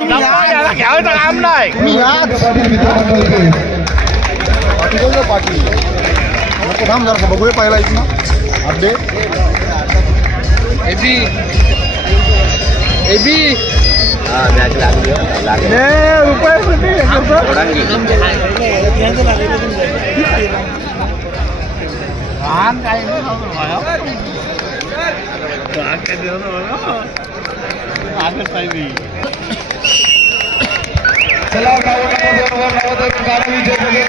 घ्यायचं काम नाही तुम्ही याच पाटील पाटील नको थांब जरा बघूया पहिला इथं अपडेट एबी एबी चला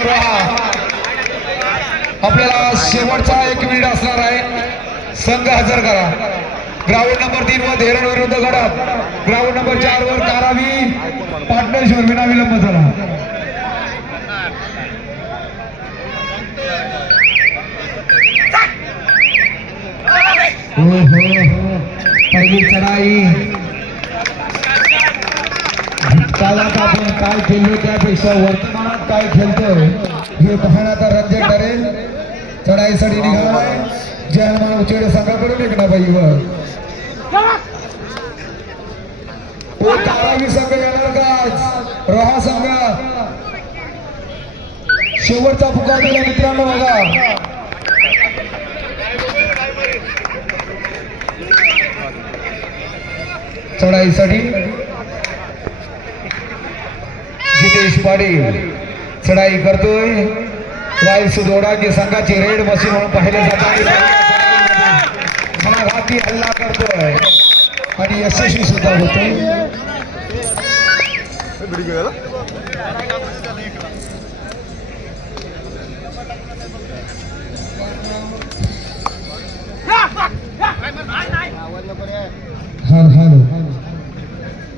राहा आपल्याला शेवटचा एक मिनिट असणार आहे. संघ हजर करा. ग्राउंड नंबर तीन वर धेरण विरुद्ध गडात. ग्राउंड नंबर चार वर कारावी पार्टनरशिवर विना विलंब झाला. हो, हो, हो. पहिली चढाई. कालात आपण काय खेळलो त्यापेक्षा वर्तमानात काय खेळतोय? हे पाहणं आता रंजक ठरेल चढाईसाठी निघालाय. जय हनुमान उचेड संघाकडून एक ना बाई तो तारावी संघ येणार का रहा संघ शेवटचा पुकार दिला मित्रांनो बघा. चढाईसाठी जितेश पाटील. चढाई करतोय. राय सुदोडाची संघाची रेड मशीन म्हणून पाहिले जातात घाती हल्ला करतोय. आणि यशस्वी सुद्धा होतोय.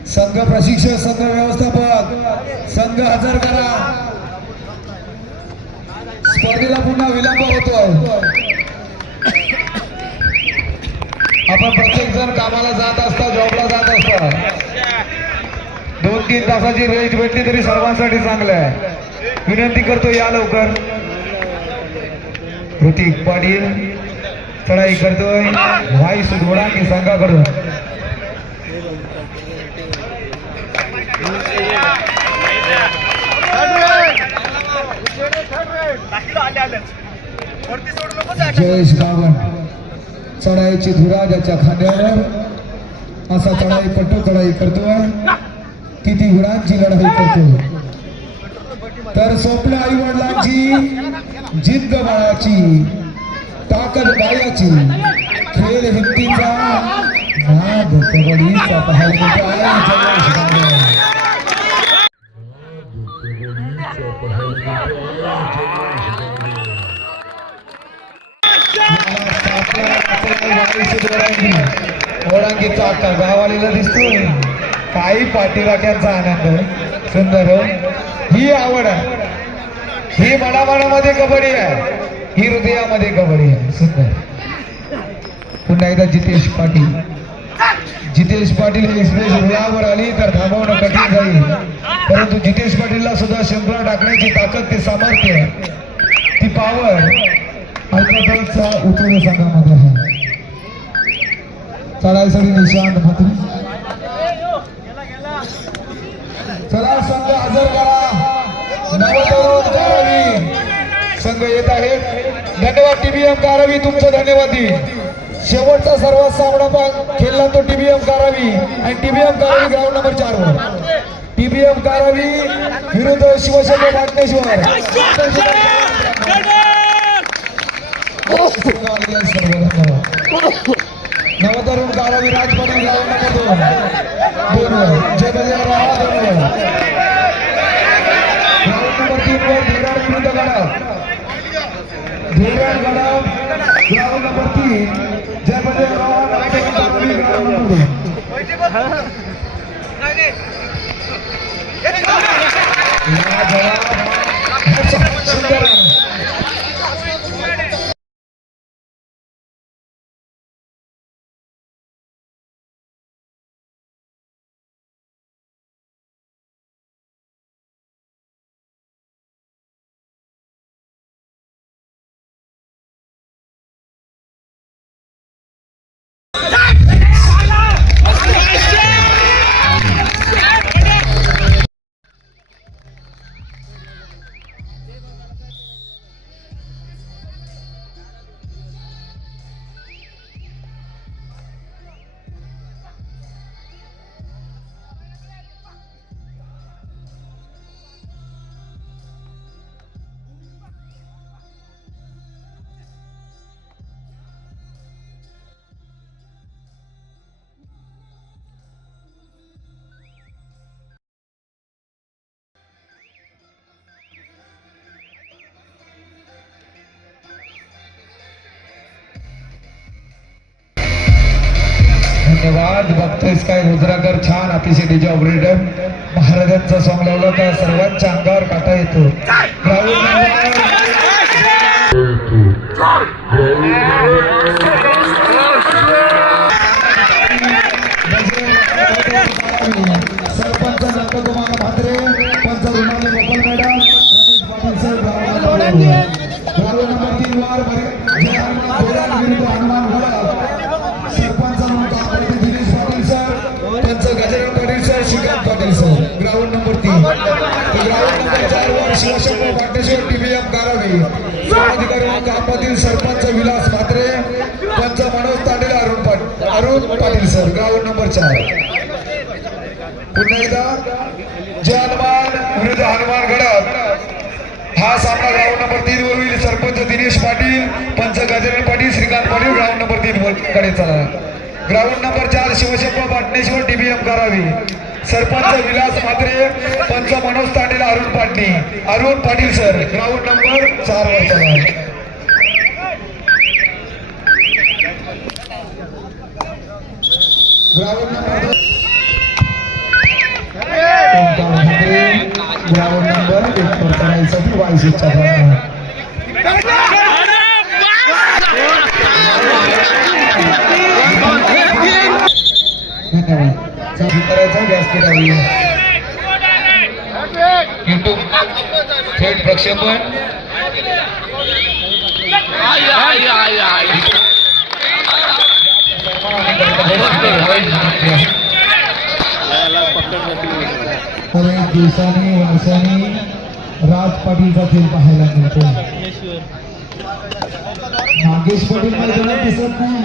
संघ प्रशिक्षक संघ व्यवस्थापक संघ हजर करा. स्पर्धेला पुन्हा विलंब होतोय. आपण प्रत्येक जण कामाला जात असता जॉबला जात असता. दोन तीन तासाची रेंज भेटली तरी सर्वांसाठी चांगलं आहे. विनंती करतो या लवकर. ऋतिक पाटील चढाई करतोय. व्हाईस घोडा की संघाकडून जयेश गावन चढाईची धुरा ज्याच्या खांद्यावर असा चढाई पट्टू चढाई करतोय. किती गुणांची लढाई करतो तर स्वप्न आई वडिलांची जिद्द बाळाची ताकद बायाची खेळ हिंदीचा नाद कबड्डीचा पाहायला मिळतो आहे जयेश गावालीला दिसतोय. काही पाठीराख्यांचा आनंद सुंदर हो. ही. आवड आहे. ही मनामनामध्ये कबड्डी आहे. ही हृदयामध्ये कबड्डी आहे. सुंदर. पुन्हा एकदा जितेश पाटील. जितेश पाटील एक्सप्रेस रुळावर आली तर थांबवणं कठीण जाईल. परंतु जितेश पाटीलला सुद्धा शंभर टाकण्याची ताकद ते सामर्थ्य ती पावर अल्पतचा उतरव संघामध्ये आहे. चढाईसाठी निशांत मात्र चला संघ हजर करा. नवतरुण कारवी संघ येत आहे. धन्यवाद टीबीएम कारवी. तुमचं धन्यवाद शेवटचा सर्वात सामना खेळला तो टीबीएम कारवी. आणि टीबीएम कारवी ग्राउंड नंबर चार वर. टीबीएम कारवी विरुद्ध शिवशंकर पाटणेश्वर सर्व धन्यवाद! नवतरुण कारवी राजपती ग्राउंड नंबर दोन दोन वर जय बजरंग राहा दोन वर ग्राउंड नंबर तीन वर धीराड विरुद्ध गडाव धीराड गडाव ग्राउंड नंबर तीन. जय बजरंग राहा नवतरुण कारवी ग्राउंड नंबर दोन. या जवाब सुंदर धन्यवाद. बघतोयस काय रुद्राकर छान अतिशय डीजे ऑपरेटर महाराजांचा सॉंग लावला का सर्वांच्या अंगावर काटा येतो. सरपंच नंदकुमार म्हात्रे पंच गोपाल मॅडम रमेश पाटील साहेब पाटील सर ग्राउंड नंबर चार. पुन्हा एकदा जय हनुमान विरुद्ध हनुमान गडद हा सामना ग्राउंड नंबर तीन वर होईल. सरपंच दिनेश पाटील पंच गजानन पाटील श्रीकांत पाटील ग्राउंड नंबर तीन वर कडे चला ग्राउंड नंबर चार शिवशंभर पाटणेश्वर टीबीएम करावी. सरपंच विलास म्हात्रे पंच Manoj Tandel Arun Patni. Arun Patil sir ground number चार वर चला ग्राउंड नंबर ग्राउंड नंबर एक वर चढायसाठी वायसीच्या प्रमाणात धन्यवाद. चालू करायचा व्यासपीठ आहे युट्यूब थेट प्रक्षेपण एक दिवसांनी वर्षाने राज पाटीलचा खेळ पाहायला मिळतो नागेश पाटील मैदानात दिसत नाही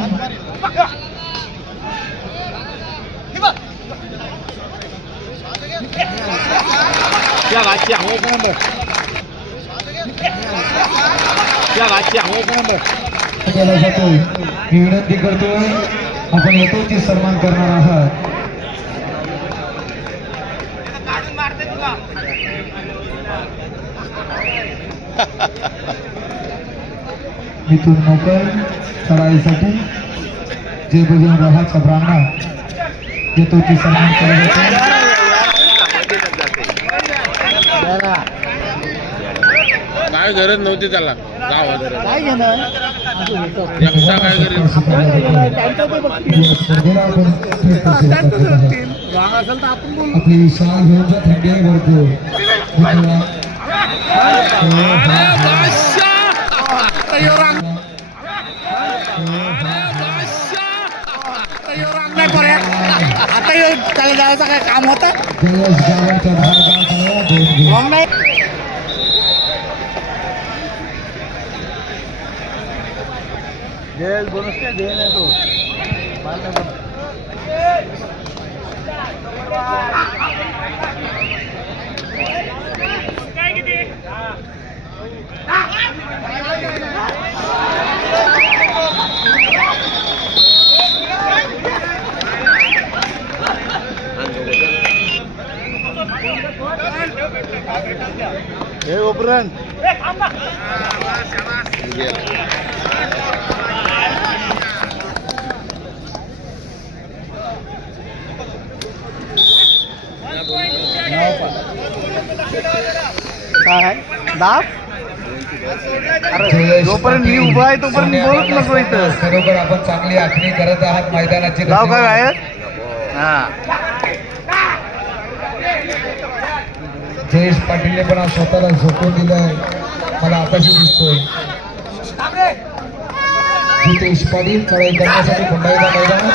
क्या बात क्या नंबर क्या बात क्या नंबर विनंती करतोय. आपण येतोच सन्मान करणार आहात. इथून मोकळ चढाईसाठी जे बघून रहाचा ब्राह्मण येतो की सन्मान करत काय गरज नव्हती त्याला. काय घेणार एकटा काय गरज आपली विशाल घेऊन जा थंडी आहे भरपूर आता त्याला जायचं काय काम होतं? जयेश गावाच्या बाहेर गाव झाला दोन घेऊन मग नाही हे उपरण काय आहे? दाब? अरे जयेश जोपर्यंत मी पाटील, उभा आहे तोपर्यंत सोन्या बोलत नको इथं. खरोखर आपण चांगली आखणी करत आहात मैदानाची गाव काय. आहे हा. जयेश पाटीलने पण आज स्वतःला झोपून दिलंय. मला आताशी दिसतोय. जितेश पाटील चढाई करण्यासाठी खंडाईचा मैदान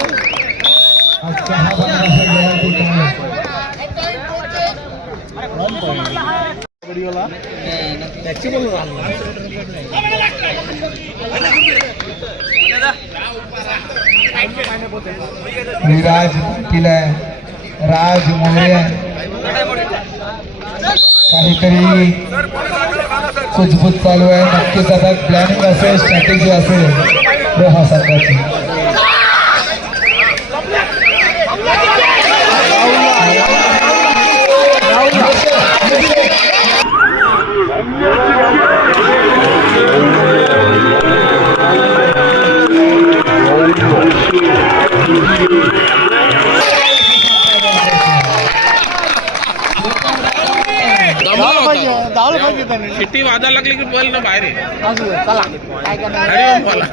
आज चहा बनवण्यासाठी गेला ते काय? विराज पाटील आहे राज मोरे. काहीतरी कुजबूज चालू आहे. नक्कीच आता प्लॅनिंग असेल स्ट्रॅटेजी असेल. रोहा सरकारची शिट्टी वाजायला लागली की बैल ना बाहेर अरे मला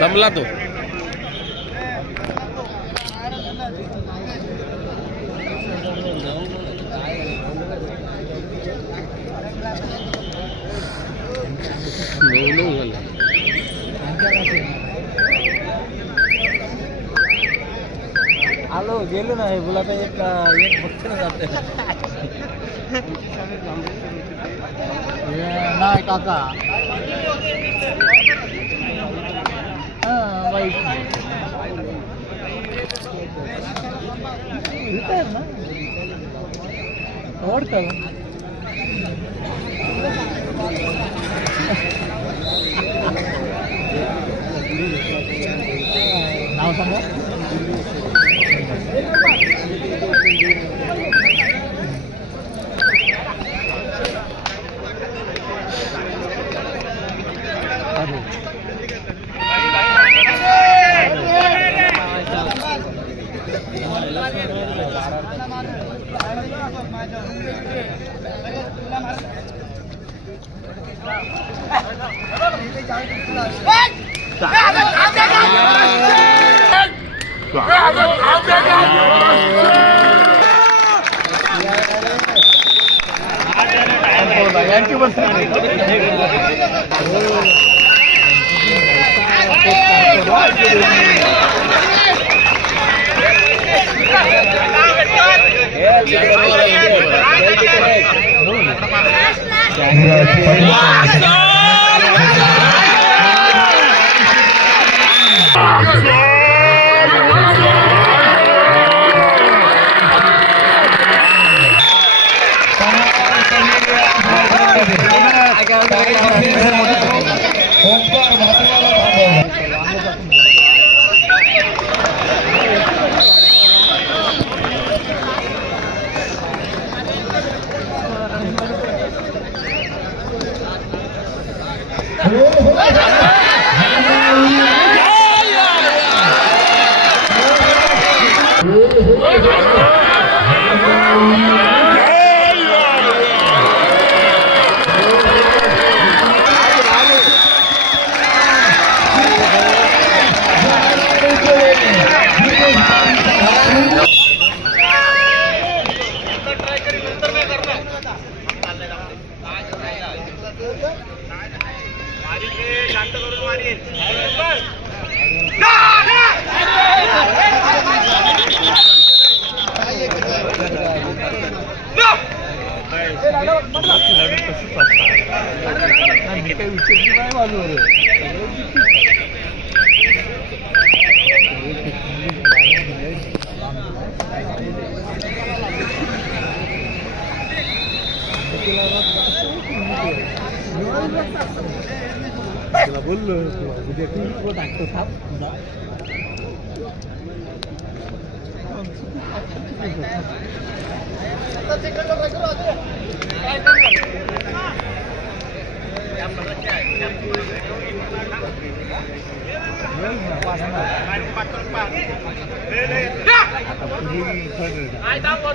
दमला तो. आलो गेलो ना बोला तर एक एक बघते ना जाते. नाही काका. हा वाईट. ना? नाव सांगा. Oh,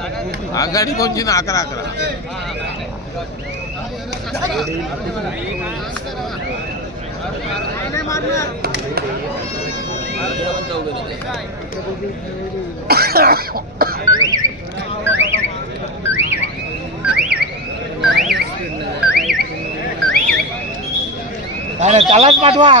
आघाडी कोणची ना अकरा अकरा. चालत त्यालाच पाठवा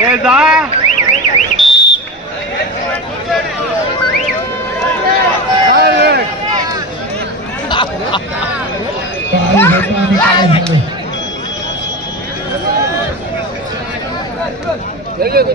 ए जा नाही झाले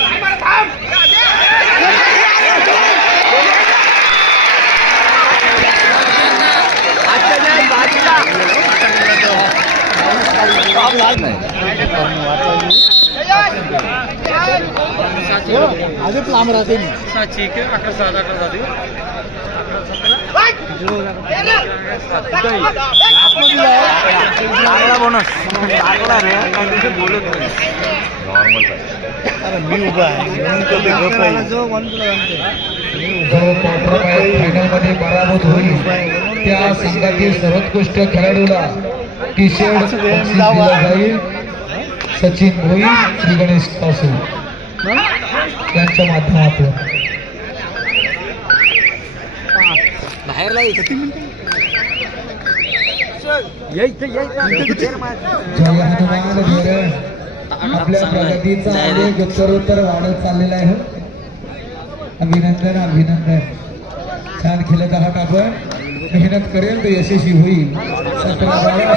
अजून लांब राहते मी सातशे एक अकरा सात अकरा बोनस बोलत नाही मी उभा आहे जो फायनलमध्ये पराभूत होईल त्या संघातील सर्वोत्कृष्ट खेळाडूला टी शर्ट जाईल सचिन भोई श्री गणेश कासू यांच्या माध्यमातून आपल्या प्रगतीचा आलेख उत्तरोत्तर वाढत चाललेला आहे अभिनंदन अभिनंदन. छान खेळत आहात आपण. मेहनत करेल तर यशस्वी होईल. सतरा बारा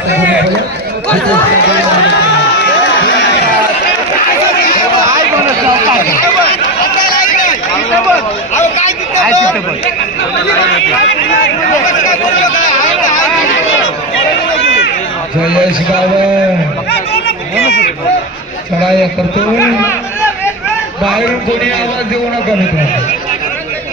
जयेश गावं. चढाया करतो बाहेरून कोणी आवाज देऊ नका मित्र.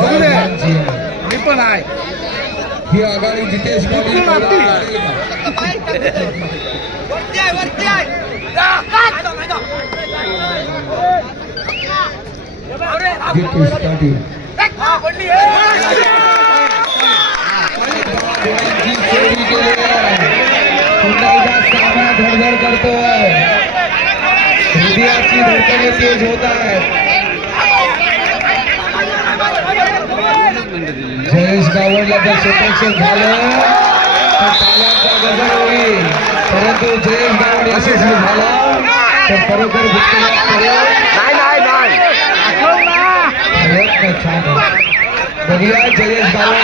मी पण आहे ही आघाडी जितेश पाटील जितेश पाटील दोघांची चोरी केली आहे. पुन्हा एकदा सामना धडधड करतोय हृदयाची धडकने तेज होत आहेत जयेश गावडला जर क्षेत्रक्षक झालं। तर तालाचा गजर होईल परंतु जयेश गावड यशस्वी झाला। तर खरोखर प्रयत्न छान. बघूया जयेश गावड